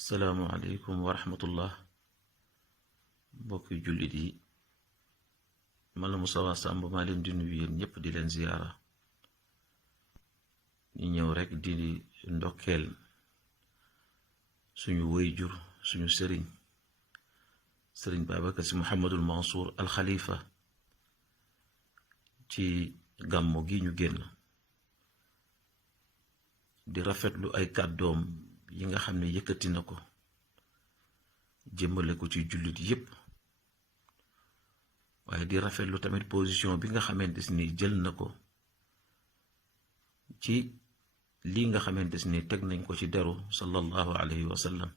salaamualeykum wa rahmatullah mbokki jullit yi man la Moustapha Samb maa leen di nuyu yéen ñépp di leen ziyaara ñi ñëw rekk di ndokkeel suñu wayjur suñu sëriñ Babacar Sy Mouhamadul Mansour al Khalifa ci gàmmu gi ñu génn di rafetlu ay kàddoom yi nga xam ne yëkkati na ko jëmale ko ci jullit yépp waaye di rafetlu tamit position bi nga xamante ni jël na ko ci lii nga xamante ni teg nañ ko ci deru sallallahu alayhi wa sallam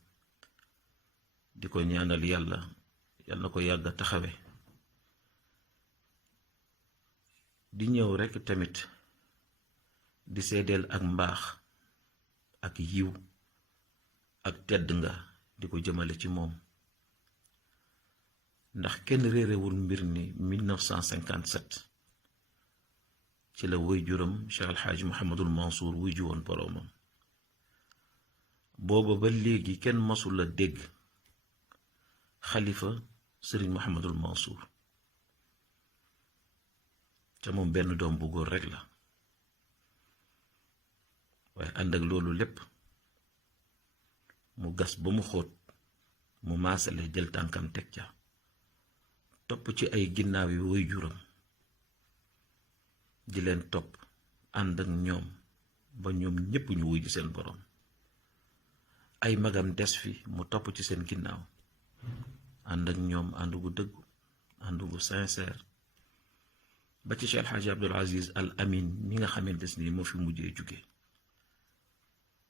di ko ñaanal yàlla na ko yàgg a taxawe di ñëw rekk tamit di seedeel ak mbaax ak yiw ak tedd nga di ko jëmale ci moom ndax kenn réerewul mbir ni 1957 ci la waajuram Cheikh El Hadj Mouhamadul Mansour wuy ju woon boroomam booba ba léegi kenn masul la dégg xalifa sëriñ Mouhamadul Mansour ca moom benn doom bu góor rekk la waaye ànd ak loolu lépp mu gas ba mu xóot mu maasale jël tànkam teg ca topp ci ay ginnaaw yi waajuram di leen topp ànd ak ñoom ba ñoom ñépp ñu wuy ji seen boroom ay magam des fi mu topp ci seen ginnaaw ànd ak ñoom ànd gu dëggu ànd gu sincère ba ci Cheikh El Hadj Abdoul Aziz Al Amin mi nga xamante ni moo fi mujjee jóge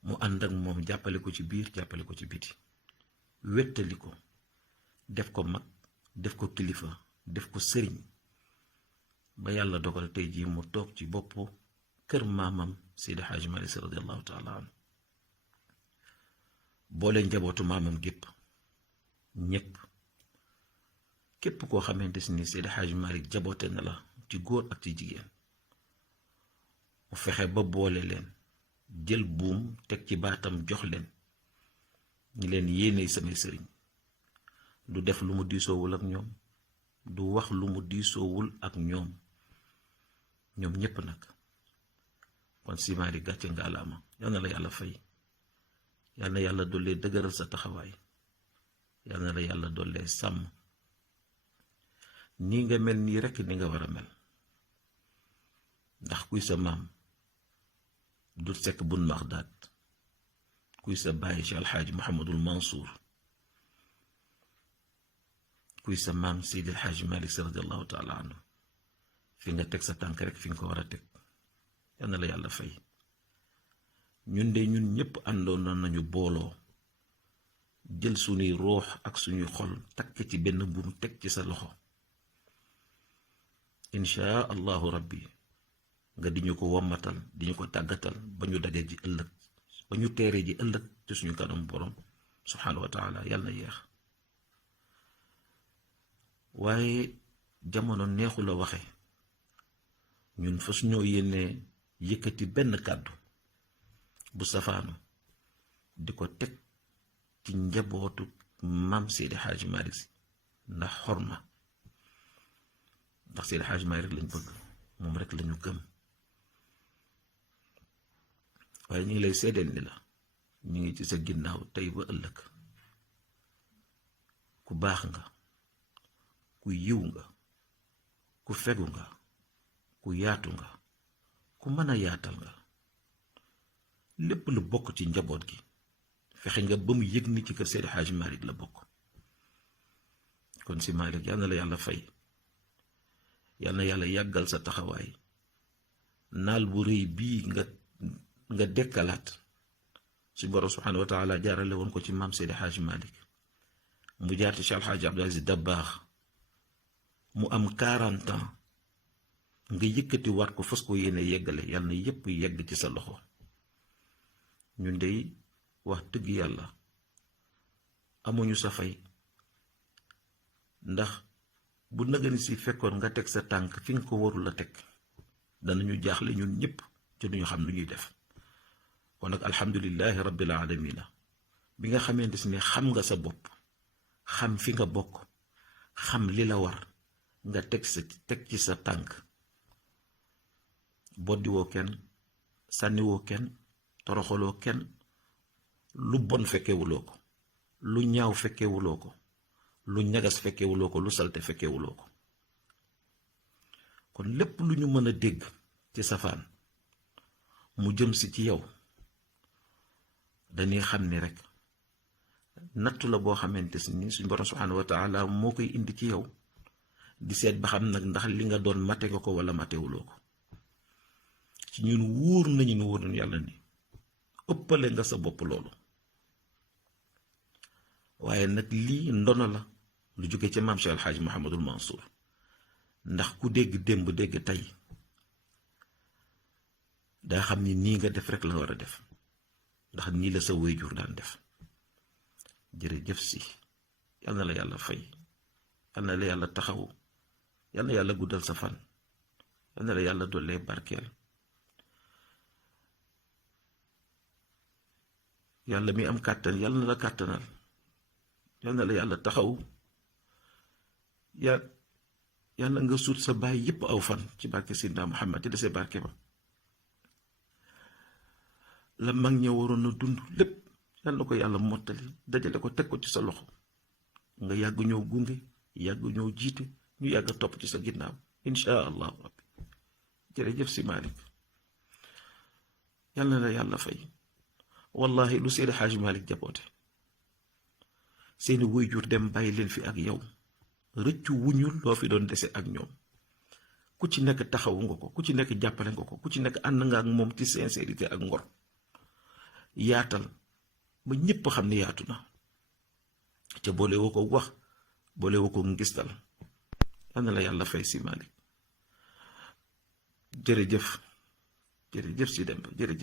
mu ànd ak moom jàppale ko ci biir jàppale ko ci biti wéttali ko def ko mag def ko kilifa def ko sëriñ ba yàlla dogal tey jii mu toog ci boppu kër maamam Seydi Hadji Malick Sy radiyallahu taala anhu boole njabootu maamam gépp ñépp képp koo xamante ni Seydi Hadji Malick jaboote na la ci góor ak ci jigéen mu fexe ba boole leen jël buum teg ci baatam jox leen ñi leen yéene samay sëriñ du def lu mu diisoowul ak ñoom du wax lu mu diisoowul ak ñoom ñépp nag kon simaari gàcce ngaalaama yal na la yàlla fay yal na yàlla dollee dëgëral sa taxawaay yal na la yàlla dollee sàmm nii nga mel nii rekk ni nga war a mel ndax kuy sa maam du sekk bun Maxdaad kuy sa bàyyi Cheikh El Hadj Mouhamadul Mansour kuy sa maam Seydi El Hadj Malick Sy radiyallahu taala anhu fi nga teg sa tànk rek fi nga ko war a teg yal na la yàlla fay ñun ñépp àndoon nañu booloo jël suñuy ruux ak suñuy xol takk ci benn buum teg ci sa loxo inshaa allahu rabbi nga di ñu ko wommatal di ñu ko tàggatal ba ñu daje ji ëllëg ba ñu teere ji ëllëg ci suñu kanam borom subhaanahu wa taala yàlla na yeex waaye jamono neexu la waxe ñun fa suñoo yéenee yëkkati benn kàddu bu safaanu di ko teg ci njabootu maam Seydi Hadji Malick Sy ndax xorma ndax Seydi Hadji Malick rek lañ bëgg moom rek lañu gëm waaye ñu ngi lay seedeel ni la ñu ngi ci sa ginnaaw tey ba ëllëg ku baax nga ku yiw nga ku fegu nga ku yaatu nga ku mën a yaatal nga lépp lu bokk ci njaboot gi fexe nga ba mu yëg ni ci kër Seydi Hadji Malick la bokk kon si Malick yal na la yàlla fay yal na yàlla yàggal sa taxawaay naal bu rëy bii nga dekkalaat su borom subhaanahu wa taala jaarale woon ko ci maam Seydi Hadji Malick mu jaar ci Cheikh El Hadj Abdoul Aziz Dabakh mu am 40 ans nga yëkkati waat ko fas ko yéene yeggale yàlla na yépp yegg ci sa loxo ñun dey wax dëgg yàlla amuñu sa fay ndax bu nagani si fekkoon nga teg sa tànk fi nga ko warul a teg danañu jaaxle ñun ñépp ci duñu xam lu ñuy def kon nag alhamdulillahi rabbil alamina bi nga xamante ne xam nga sa bopp, xam fi nga bokk, xam li la war, nga teg ci sa tànk, boddiwoo kenn, sànniwoo kenn, toroxaloo kenn, lu bon fekkewuloo ko, lu ñaaw fekkewuloo ko, lu ñagas fekkewuloo ko, lu salte fekkewuloo ko. kon lépp lu ñu mën a dégg ci safaan mu jëm si ci yow, dañuy xam ni rek nattu la boo xamante ni suñ borom subhanahu wa taala moo koy indi ci yow, di seet ba xam nag ndax li nga doon mate nga ko wala matewuloo ko. ci ñun wóor nañu yàlla ni ëppale nga sa bopp loolu. waaye nag lii ndono la lu jóge ca maam Cheikh El Hadj Mouhamadul Mansour, ndax ku dégg démb dégg tey daa xam ni nii nga def rek la war a def, ndax nii la sa waajur daan def. jërëjëf si, yal na la yàlla fay, yal na la yàlla taxawu, yal na yàlla guddal sa fan, yal na la yàlla dollee barkeel. yàlla mi am kàttan yal na la kàttanal, yal na la yàlla taxawu, yàlla nga suut sa baay yépp aw fan ci barke Sidna Muhammad ci desee barke ba. la mag ña waroon a dund lépp yal na ko yàlla mottali, dajale ko teg ko ci sa loxo, nga yàgg ñëw gunge, yàgg ñëw jiite, ñu yàgg topp ci sa ginnaaw insha allahu rabbi. jërëjëf si Malick, yal na la yàlla fay. wallahi lu Seydi Hadji Malick jaboote, seeni waajur dem bàyyi leen fi ak yow, rëccu wuñul loo fi doon dese ak ñoom. ku ci nekk taxawu nga ko, ku ci nekk jàppale nga ko, ku ci nekk ànd nga ak moom ci sincérité ak ngor, yaatal ba ñépp xam ne yaatu na, ca boole woo ko wax, boole woo ko ngistal. yal na la yàlla fay si Malick. jërëjëf si Demba jërëjëf.